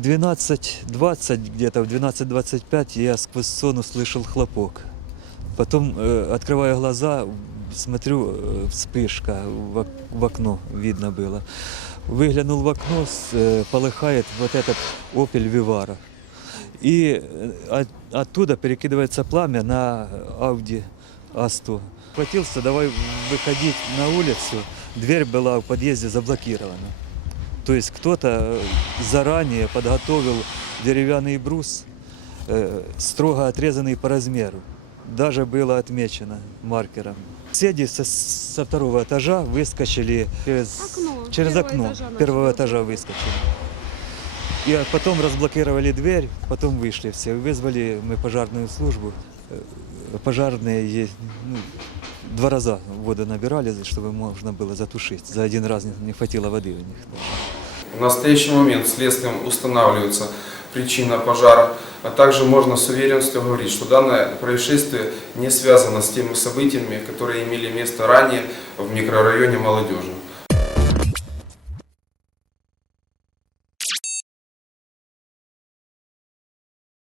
12.20, где-то в 12.25 я сквозь сон услышал хлопок. Потом э, открываю глаза, смотрю, э, вспышка в, в окно видно было. Выглянул в окно, э, полыхает вот этот Opel Vivaro. И э, от- оттуда перекидывается пламя на Audi A100. Хватился, давай выходить на улицу. Дверь была в подъезде заблокирована. То есть кто-то э, заранее подготовил деревянный брус, э, строго отрезанный по размеру. Даже было отмечено маркером. Соседи со, со второго этажа выскочили через Окно. через Первого окно этажа первого этажа выскочили. И а потом разблокировали дверь, потом вышли все. Вызвали мы пожарную службу. Э, Пожарные ну, два раза воду набирали, чтобы можно было затушить. За один раз не, не хватило воды у них. В настоящий момент следствием устанавливается причина пожара, а также можно с уверенностью говорить, что данное происшествие не связано с теми событиями, которые имели место ранее в микрорайоне Молодежи.